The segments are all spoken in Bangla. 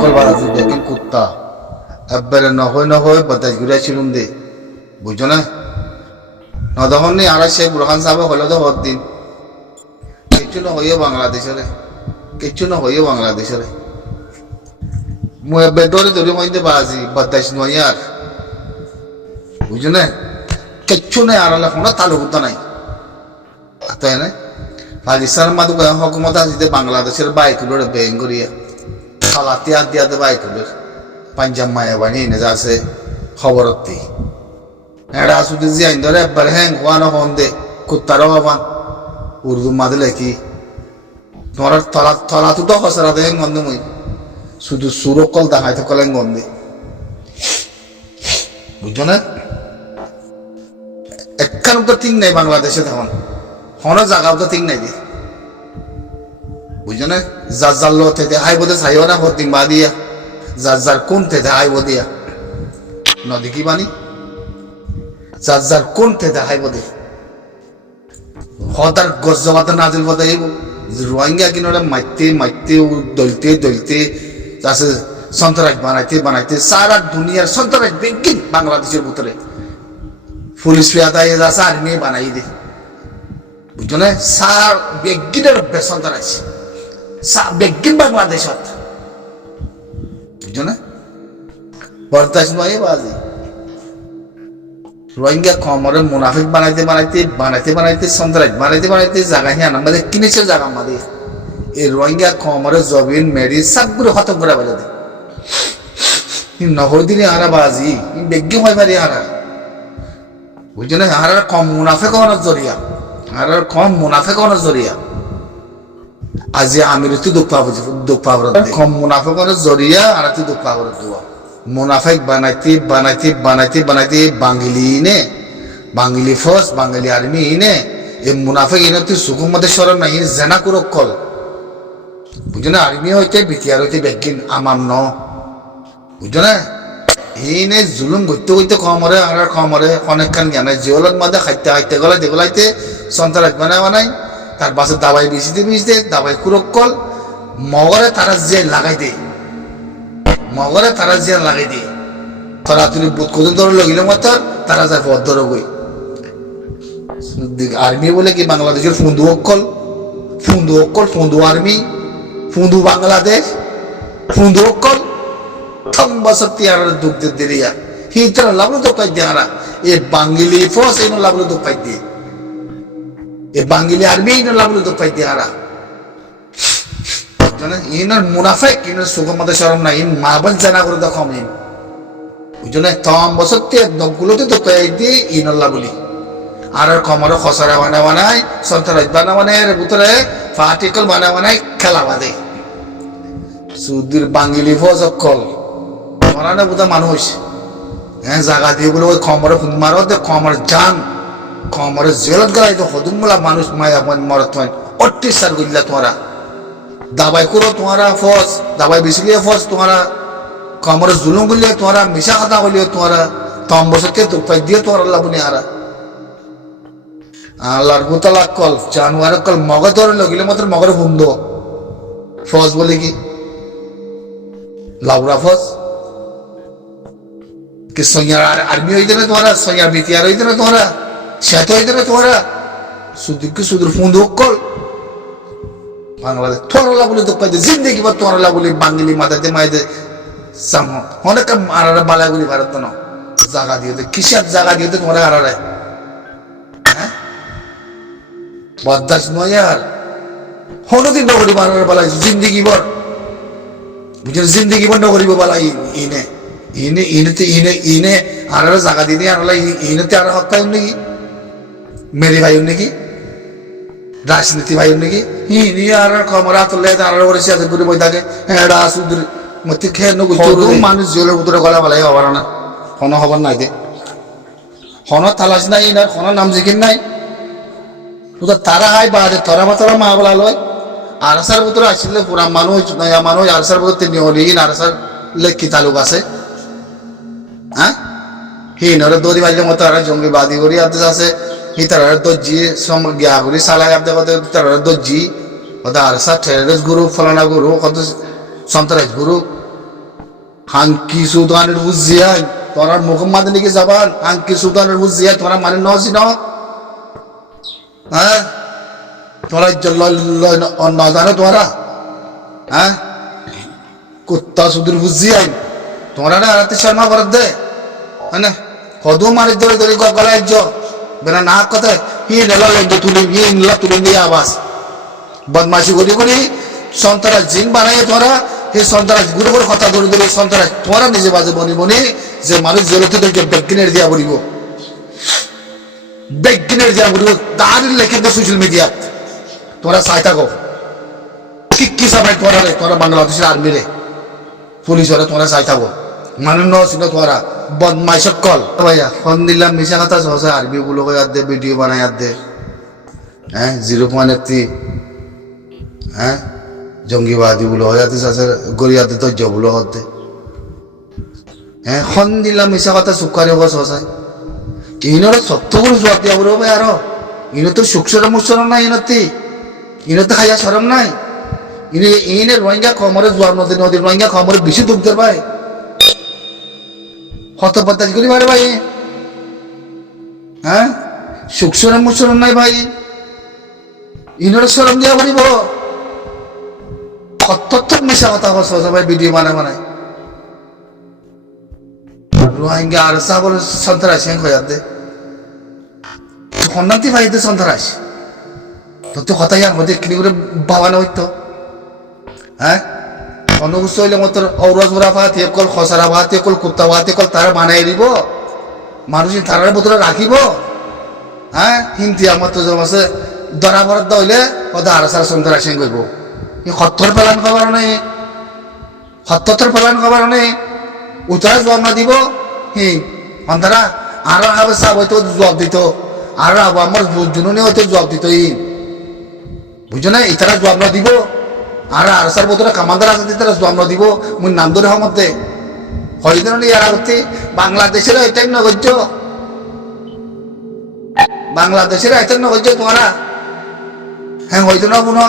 সকল বাড়াতে দেখেন কুত্তা একবারে নহয় বাতাস ঘুরাইছিলুম দে বুঝছো না তখন নি আর শেখ বুরহান সাহেব হলো তো হর দিন কিচ্ছু না হইও বাংলাদেশের কিচ্ছু না হইও বাংলাদেশের বেদরে ধরে মধ্যে বাজি বাতাস নয় আর বুঝছো না কিচ্ছু নেই আর কোনো তালুকতা নাই তাই না পাকিস্তানের মাদক হকুমত আছে বাংলাদেশের বাইকুলোর বেং করিয়া খালাতে আর দিয়াতে বাইকুলোর পাঞ্জাব মায়াবানি এনে যাচ্ছে খবরতি এটা শুধু যে আইন ধরে একবার হ্যাং ওয়ানো হন দে কুত্তারও হবান উর্দু মাদে লেখি তোমার তলা তুটো হসরা দে গন্ধ মই শুধু সুরকল দেখাই থাকলেন গন্ধে বুঝছো না একখান তো ঠিক নাই বাংলাদেশে তখন কোনো জায়গাও তো ঠিক নাই দি বুঝছো না যার যার লো থেকে আইব দে চাইও না হতিন বা দিয়া যার যার কোন থেকে আইব দিয়া নদী কি বানি যার যার কোন থেকে আইব দে হতার গজ্জবাতে নাজিল পদে আইব রোহিঙ্গা কিনোরা মাইতে মাইতে দলতে তাছে সন্ত্রাস বানাইতে সারা দুনিয়ার সন্ত্রাস বেগিন বাংলাদেশের ভিতরে পুলিশ পেয়াদায় যাচ্ছে আর্মি বানাই দে বুঝছো না সার বেগিনের সন্ত্রাস বেগিন বাংলাদেশত বুঝছো না বরদাস্ত নয় বাজি রোহিঙ্গা কমরে মুনাফিক বানাইতে সন্ত্রাস বানাইতে জায়গা হিয়ান আমাদের কিনেছে জায়গা আমাদের এই রোহিঙ্গা কমরে জবিন মেরি সবগুলো খতম করে ফেলে দেয় নহর দিনে আরা বাজি বেগ্য হয় পারি আরা বুঝছো না আর কম মুনাফিক হওয়ার জরিয়া কম মুনাফিক হওয়ার জরিয়া আজ আমির তুই দুঃখ পাবো কম মুনাফিক হওয়ার জরিয়া আর তুই দুঃখ পাবো দোয়া মুনাফিক বানাইতে বাঙালি ফোর্স বাঙালি আর্মি ইনে এই মুনাফিক ইনে তুই সুকুমতে সরম নাই জেনা কুরক কল বুঝছো না আর্মি হইতে বিটিআর হইতে বেগিন আমাম ন বুঝছো না ইনে জুলুম করতে কমরে আর কমরে অনেকখান জ্ঞান জিওলত মাঝে খাইতে গলা দেগলাইতে সন্ত্রাস বানাই তার পাশে দাবাই বিছিতে দাবাই কুরক কল মগরে তারা যে লাগাই দে তারা তুই বুধ কদিন ধরে লগিলে মাত্র তারা যায় পথ ধরে গই আর্মি বলে কি বাংলাদেশের ফুন্দু ফুন্দু আর্মি ফুন্দু বাংলাদেশ ফুন্দু অক্কল থম্বা সত্যি আর দুঃখ দিয়া হিতরা লাভলো তো পাই দিয়ে আরা এ বাঙালি ফোর্স এনো লাভলো তো পাই দিয়ে এ বাঙালি আর্মি এনো লাভলো তো পাই দিয়ে আরা ইনার মুনাফিক ইনার সুগমতে শরম নাই ইন মাবন জানা করে দেখো আমি বুঝছো না তম বসতে নগুলোতে তো কই দিয়ে ইনাল্লাহ বলি আর কমর খসরা বানাই সন্ত্রাস বানাই এর ভিতরে পার্টিকল বানাই খেলা বাদে সুদূর বাঙালি ফৌজ কল মরানা বুঝা মানুষ হ্যাঁ জায়গা দিয়ে বলে ওই কমরে মারো দে কমর জান কমরে জেলত গলাই তো হদুমলা মানুষ মায়া মরত অত্যাচার করলা তোমরা দাবাই করো তোমারা ফৌজ দাবাই বিছলিয়ে ফৌজ তোমারা কমরে জুলুম করলে তোমারা মিশা কথা করলে তোমারা তম বসতে তো পাই দিয়ে তোমার আল্লাহ বুনি আরা আল্লাহর বুতলা কল জানুয়ার কল মগজ ধরে লগিলে মাত্র মগরে বন্ধ ফৌজ বলে কি লাউরা ফৌজ কি সৈয়ার আর্মি হইতে না তোমারা সৈয়ার বিটিআর হইতে না তোমারা সেত হইতে না তোমারা সুদূর বন্ধু কল বাংলাদেশ তোরা বলে তো পাইতে জিন্দগি বা তোরা বলে বাঙালি মাথাতে মাইতে সাম অনেক আরারা বালাগুলি ভারত না জায়গা দিয়ে কিসের জায়গা দিয়ে তোমরা আরারে হ্যাঁ বরদাস্ত নয় আর হনদিন নগরী মারার বালাই জিন্দগি ভর বুঝলেন জিন্দগি ভর নগরী বালাই ইনে আরারা জায়গা দিয়ে আরালা ইনেতে আর হক পাই নাকি মেরি ভাই নাকি রাজনীতি ভাই নাকি ইনি আর কমরা তোলে আর করে সাথে করে বই থাকে এড়া সুদূর মতে খেয়ে নগো মানুষ জেলের ভিতরে গলা বালাই হবার না হন হবার নাই দে হন তালাশ নাই না হন নাম জিকির নাই তো তারা হাই বাদে তোরা মা বলা লয় আরসার ভিতরে আসলে পুরা মানুষ নয়া মানুষ আরসার ভিতরে নিয়লিন আরসার লেখি তালুক আছে হ্যাঁ হিনরে দড়ি বাজলে মতো আর জঙ্গিবাদী করি আছে হিতার দর্জি গিয়া করি সালাই আপনি কত তার দর্জি কত আরসা টেররিস্ট গ্রুপ ফলানা গ্রুপ কত সন্ত্রাস গ্রুপ হাঙ্কি সুদানের বুঝিয়াই তোরা মোহাম্মদ নিকে যাবান হাঙ্কি সুদানের বুঝিয়াই তোরা মানে নজি ন হ্যাঁ তোরা নজানো তোরা হ্যাঁ কুত্তা সুদূর বুঝিয়াই তোরা না রাতে শর্মা ভরত দে হ্যাঁ কদু মারি ধরে ধরে গলায় জ বেনা না কথা হি নেলা লেন্দে তুলি হি নেলা তুলি দিয়ে আবাস বদমাশি করি করি সন্তারা জিন বানাই তোরা সেই সন্তারা গুরু গুরু কথা ধরে ধরে সন্তারা তোরা নিজে বাজে বনি বনি যে মানুষ জেলতে তোকে বেগিনের দিয়া বলিব বেগিনের দিয়া বলিব তার লেখে দে সোশ্যাল মিডিয়াত তোরা চাই থাকো কি সবাই তোরা বাংলাদেশের আর্মি রে পুলিশরা তোরা চাই থাকো মানুষ নছিল তোরা বদমাই সকল ভাইয়া ফোন দিলাম মিশা কথা সহসা আরবি গুলো দে ভিডিও বানাই দে হ্যাঁ 0.3 হ্যাঁ জঙ্গিবাদী গুলো হয়ে যাচ্ছে গরিয়াতে তো জবুলো হতে হ্যাঁ ফোন দিলাম মিশা কথা সুখারি হোক সহসায় ইনর সত্য করে জবাব দিয়া বলবো ভাই আরো ইনো তো সুখসর মুসরম নাই ইনো তো খাইয়া সরম নাই ইনে রোহিঙ্গা কমরে জোয়ার নদীর রোহিঙ্গা কমরে বেশি ডুবতে ভাই কত পদ্মাজ করি পারে ভাই হ্যাঁ সুখ সরম মুসরম নাই ভাই ইনর সরম দিয়া বলিব কত মিশা কথা সহজ ভাই ভিডিও বানায় রোহিঙ্গা আর সাবর সন্ত্রাস হয়ে দে সন্ন্যান্তি ভাই সন্ত্রাস তোর তো কথাই আর মধ্যে কিনে করে বাবানো হইতো হ্যাঁ অনুগুচ্ছ হইলে মতো ঔরজরা ভাত একল খসরা ভাত একল কুত্তা ভাত একল তারা বানাই দিব মানুষ তারার বোতলে রাখিব হ্যাঁ হিন্দি আমার তো জমাছে দরা বরাদ্দ হইলে কথা আর সার সন্ধ্যা রাশিং করব সত্তর পেলান খবর নেই 77 পেলান খবর নেই উত্তরা জবাব না দিব অন্ধারা আরো আবার সাব হয়তো জবাব দিত আর আমার জুনুনি হয়তো জবাব দিত বুঝছো না ইতারা জবাব না দিব আর আরসার বোতলে কামান্দার আছে তারা জবাব না দিব মুই নাম ধরে হমতে হরিদিন ইয়ারা করতে বাংলাদেশের এটাই নগর্য বাংলাদেশের এটাই নগর্য তোমরা হ্যাঁ হইতো না কোনো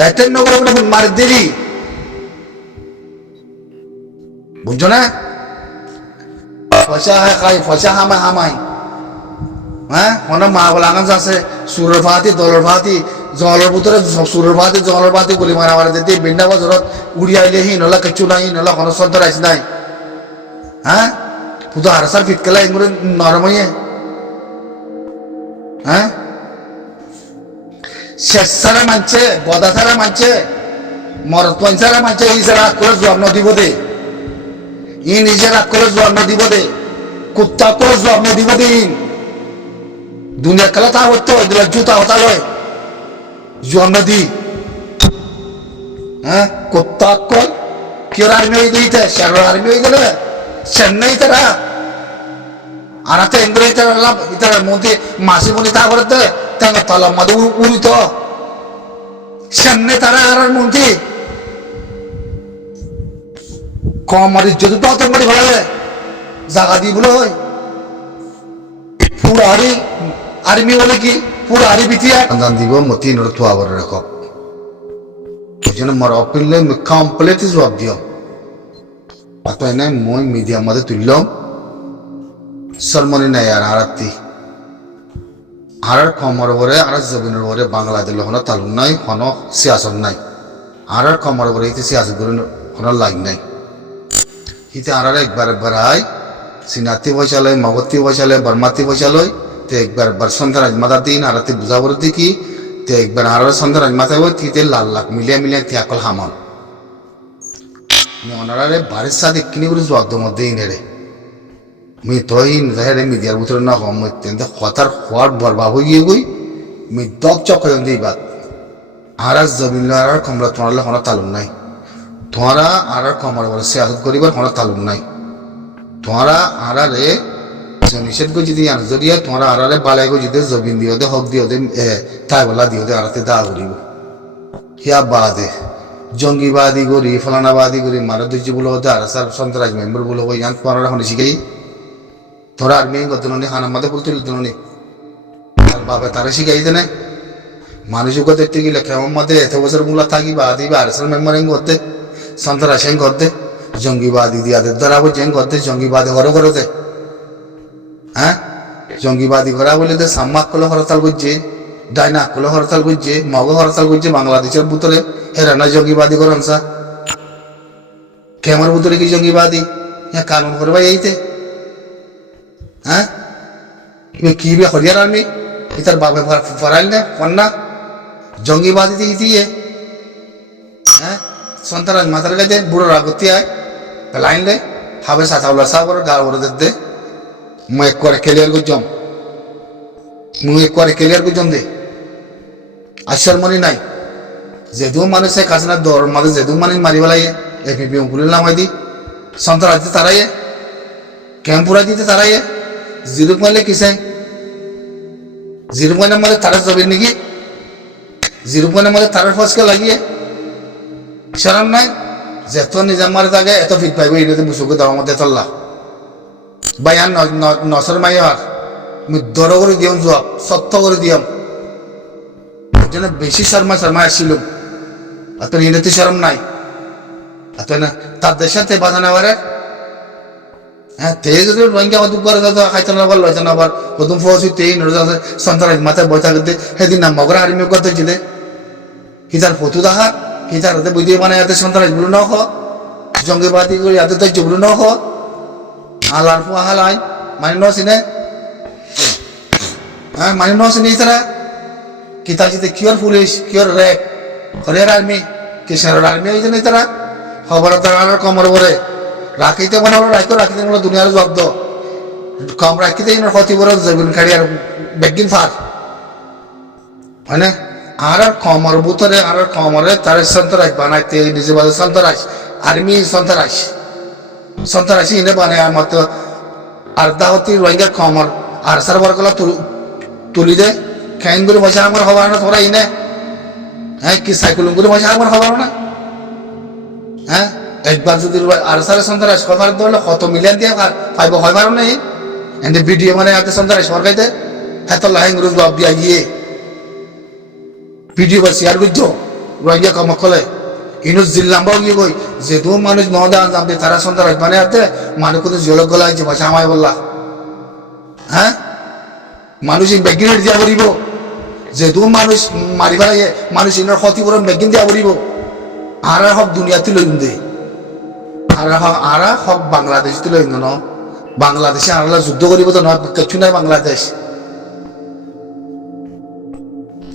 এটাই নগর মার দেরি বুঝছো না পয়সা খাই পয়সা হামাই হ্যাঁ অনেক মা বলাঙ্গান আছে সুরের ভাতি দলের ভাতি জলের ভিতরে সুরের ভাতি জলের ভাতি গুলি মারা দিতে বিন্ডা বছরত উড়ি আইলে হি নলা কিচ্ছু নাই নলা কোনো সন্তান আইস নাই হ্যাঁ পুজো হারসার ফিটকেলা এগুলো নরমইয়ে হ্যাঁ শেষ ছাড়া মানছে বদা ছাড়া মানছে মরত ছাড়া মানছে ই ছাড়া করে জবাব ন দিব দে ই নিজে রাগ করে জবাব ন দিব দে কুত্তা করে জবাব ন দিব দে দুনিয়া খেলা তা হতো জুতা হতা লয় জবাব দি হ্যাঁ কুত্তা কল কেউ আর্মি হয়ে দিতে শের আর্মি হয়ে গেলে চেন্নাই তারা আর একটা এঙ্গুলো ইতার মধ্যে মাসি মনি তা করতে তাঙ্গ তলার মধ্যে উড়িত চেন্নাই তারা আর মন্ত্রী কম আর ইজ্জত তো অতঙ্গড়ি ভালো জাগা দি বলে হয় পুরো হারি আর্মি বলে কি পুরো হারি বিটিয়া জান দিব মতি নর তো আবার রাখ ওই জন্য মর অপিলে কমপ্লিট জবাব দিও আতো এনে মই মিডিয়া মধ্যে তুললাম সরমনি নাই আর আরতি আর কমর বরে আর জবিনের বরে বাংলাদেশ হন তালুক নাই হন সিয়াসত নাই আর কমর বরে ইতে সিয়াসত গুলো হন লাগ নাই ইতে আর একবার আই সিনাতি পয়সা লয় মগতি পয়সা লয় বর্মাতি পয়সা লয় তো একবার সন্ধ্যা রাজমাতা দিন আরতি বুঝা বলে দেখি তো একবার আর সন্ধ্যা রাজমাতা হই তিতে লাল লাখ মিলিয়া তিয়াকল হামন ওনারে বাড়ির সাথে কিনে করে জবাব মধ্যে ইনেরে মি তই যাহেরে মিডিয়ার ভিতরে না কম তেন্তে হতার হওয়ার বরবাদ হয়ে গিয়ে গই মি দপ চক হয়ে দিই বাদ আর জমিন আর কমলা তোমার হন তালুক নাই তোমারা আর কমর বলে সিয়াসত করিবার হন তালুক নাই তোমারা আর রে নিষেধ করে যদি জড়িয়ে তোমারা আর বালাই করে যদি জমিন দিও দে হক দিও দে তাই বলা দিও দে আরতে দা করিব হিয়া বাদে জঙ্গিবাদী করি ফলানাবাদী করি মারা দুর্য বলে হতে আর স্যার সন্ত্রাস মেম্বার বলে হই ইয়ান তোমার এখন শিখাই তোরা আর মেয়ে কত নি হানার মাঝে বলতে নি আর বাবা তারা শিখাই দে না মানুষ দেখতে গেলে কেমন মধ্যে এত বছর মূলা থাকিবা দিবা আর স্যার মেম্বার করতে সন্ত্রাস হেন করতে জঙ্গিবাদী দিয়াদের ধরা বলছে হেন করতে জঙ্গিবাদী ঘরে ঘরতে হ্যাঁ জঙ্গিবাদী ঘরা বলে তো সাম্মাক কলে হরতাল করছে ডাইনাক কলে হরতাল করছে মগ হরতাল করছে বাংলাদেশের ভিতরে হেরানা জঙ্গিবাদী করনসা কেমন ভিতরে কি জঙ্গিবাদী হ্যাঁ কানুন করবা এইতে হ্যাঁ কি বে হরিয়ার আর্মি ইতার বাপে ফরাইল না কন্যা জঙ্গিবাদী দিয়ে দিয়ে হ্যাঁ সন্তান মাথার কাছে বুড়ো রাগতি আয় লাইন লে হাবে সাতাউলা সাগর গা ওর দে মই এক করে ক্লিয়ার করছম মুই এক করে ক্লিয়ার করছম দে আশার মনি নাই যেদু মানুষে কাছনা দর মাঝে যেদু মানুষ মারি বেলাইয়ে এপিপি অঙ্কুলের নামাই দি সন্তান দিতে তারাইয়ে ক্যাম্পুরা দিতে তারাইয়ে জিরো পয়েন্টে কিসে জিরো পয়েন্টের মধ্যে তারা যাবে নাকি জিরো পয়েন্টের মধ্যে তারার ফসকে লাগিয়ে শরম নাই যেত নিজাম মারে থাকে এত ফিট পাইব এটাতে বুসুকে দেওয়ার মধ্যে তল্লা ভাই আর নসর মাই আর আমি দর করে দিয়াম জবাব সত্য করে দিয়াম যেন বেশি শর্মা আসছিল এত এটাতে শরম নাই এত না তার দেশে বাধা নেওয়ারে হ্যাঁ তে যদি রোহিঙ্গা হদুক করে খাইতে না পারলো হয়তো না আবার প্রথম ফসি তেই নড়ে সন্তান মাথায় বই থাকতে সেদিন না মগরা হারিমি করতে চিলে হিতার ফটু দেখা হিতার হাতে বই দিয়ে মানে এতে সন্তান বলো ন খ জঙ্গিবাদী করে এতে তো বলো ন খ আলার ফু হালাই মানে ন চিনে হ্যাঁ মানে ন চিনে তারা কিতা জিতে কিয়র পুলিশ কিয়র র্যাব হরিয়ার আর্মি কিষানের আর্মি হয়েছে না তারা খবর তার কমর ভরে রাখিতে মানে রাখো রাখিতে মানে দুনিয়ার জব্দ কম রাখিতে ক্ষতি বড় জবিন খাড়ি আর বেগিন ফার মানে আর কমর ভিতরে আর কমরে তার সন্তরাজ বানাইতে নিজে বাজে সন্তরাজ আর্মি সন্তরাজ ইনে বানায় আমার তো আর দাহতি রোহিঙ্গা কমর আর সার্ভার গুলা তুলি দে খাইন করে বসে আমার হবার না তোরা ইনে হ্যাঁ কি সাইকেলিং করে বসে আমার হবার না হ্যাঁ একবার যদি আর সারে সন্ত্রাস কভার ধরলে কত মিলিয়ন দিয়ে পাইব হয় পারো নেই এন্ড ভিডিও মানে আতে সন্ত্রাস সরকাইতে এত লাইন রুজ জবাব দিয়া গিয়ে ভিডিও বা শেয়ার করছো রোহিঙ্গা কমকলে ইনুস জিল্লাম্বাও গিয়ে কই যে দু মানুষ মহদা জানতে তারা সন্ত্রাস মানে আতে মানুষ কোনো জলক গলা আছে ভাষা আমায় বললা হ্যাঁ মানুষ বেগিন দিয়া করিব যে দু মানুষ মারি ফেলাই মানুষ ইনার ক্ষতিপূরণ বেগিন দিয়া করিব আর হক দুনিয়াতে লইন দে আর হক বাংলাদেশ তো লইন ন বাংলাদেশে আর যুদ্ধ করিব তো নয় কিছু নাই বাংলাদেশ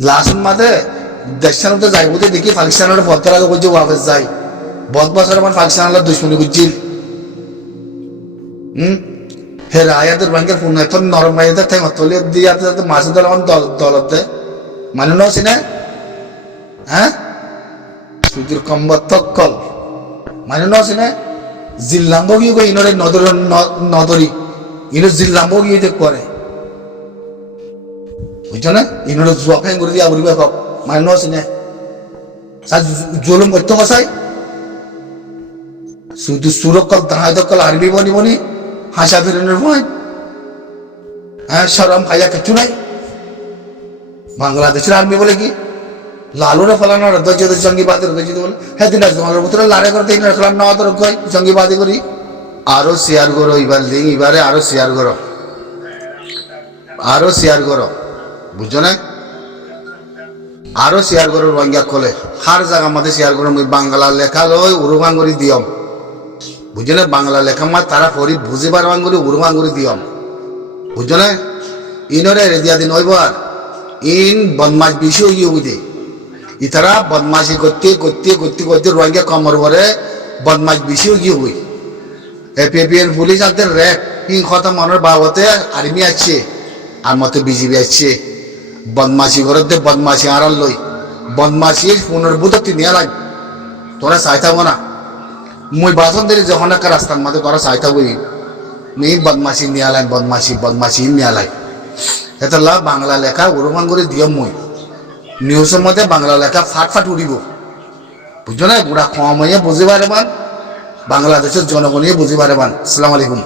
লাস্ট মাঝে দেশের মধ্যে যাইব তো দেখি পাকিস্তানের পথরা করছে ওয়াপস যাই বহুত বছর আমার পাকিস্তানের দুশ্মনী বুঝছিল হে রায়াদের ব্যাংকের ফোন এত নরম রায়াদের তাই তলিয়ে দিয়ে মাসে দল এখন দলতে মানে নছি না হ্যাঁ সুদূর কম্বর তক্কল মানে নছি না জিল্লাম্ব গিয়ে কই ইনরে নদরি ইনো জিল্লাম্ব গিয়ে করে বুঝছো না ইনরে জুয়া ফ্যাং করে দিয়ে আবরিবে হোক মানে নছি না জুলুম করতে কসাই শুধু সুরকল দাহাই দকল আরবি বনি হাসা ফিরানোর ভয় হ্যাঁ সরম খাইয়া কিছু নাই বাংলাদেশের আর্মি বলে কি লালুরে ফেলানোর দর্জিত জঙ্গিবাদের দর্জিত বলে হ্যাঁ দিন জঙ্গলের ভিতরে লারে করতে খেলার নেওয়া তো রক্ষয় জঙ্গিবাদী করি আরো শেয়ার করো এবার লিঙ্ক এবারে আরো শেয়ার করো বুঝছো না আরো শেয়ার করো রোহিঙ্গা কলে হার জায়গা মধ্যে শেয়ার করো বাংলা লেখা লই উরুভান করে দিয়ম বুঝছো না বাংলা লেখা মা তারা পড়ি বুঝে পারবান করে উরুভান করে দিয়ম বুঝছো না ইনরে রেদিয়া দিন হইব আর ইন বদমাস বেশি হইয়ে বুঝে ইতারা বদমাসি করতে রোহিঙ্গা কমর ভরে বদমাস বেশি হইয়ে হই এপিএর পুলিশ আদের র্যাব হিং কথা মনের বাবতে আর্মি আছে আর মতো বিজিবি আসছে বদমাসি ঘরতে বদমাসি আড়াল লই বদমাসি পুনর্বুদ্ধি নিয়ে লাগ তোরা চাইতাবো না মুই বাসন দিলে যখন একটা রাস্তার মধ্যে তোরা চাইতাবই নি বদমাসি নিয়ে লাই বদমাসি নিয়ে লাই এটা বাংলা লেখা উরমান করে দিও মুই নিউজের মধ্যে বাংলা লেখা ফাট উড়িব বুঝছো না গুড়া কম হয়ে বুঝে পারে বাংলাদেশের জনগণই বুঝে পারে আসসালামু আলাইকুম।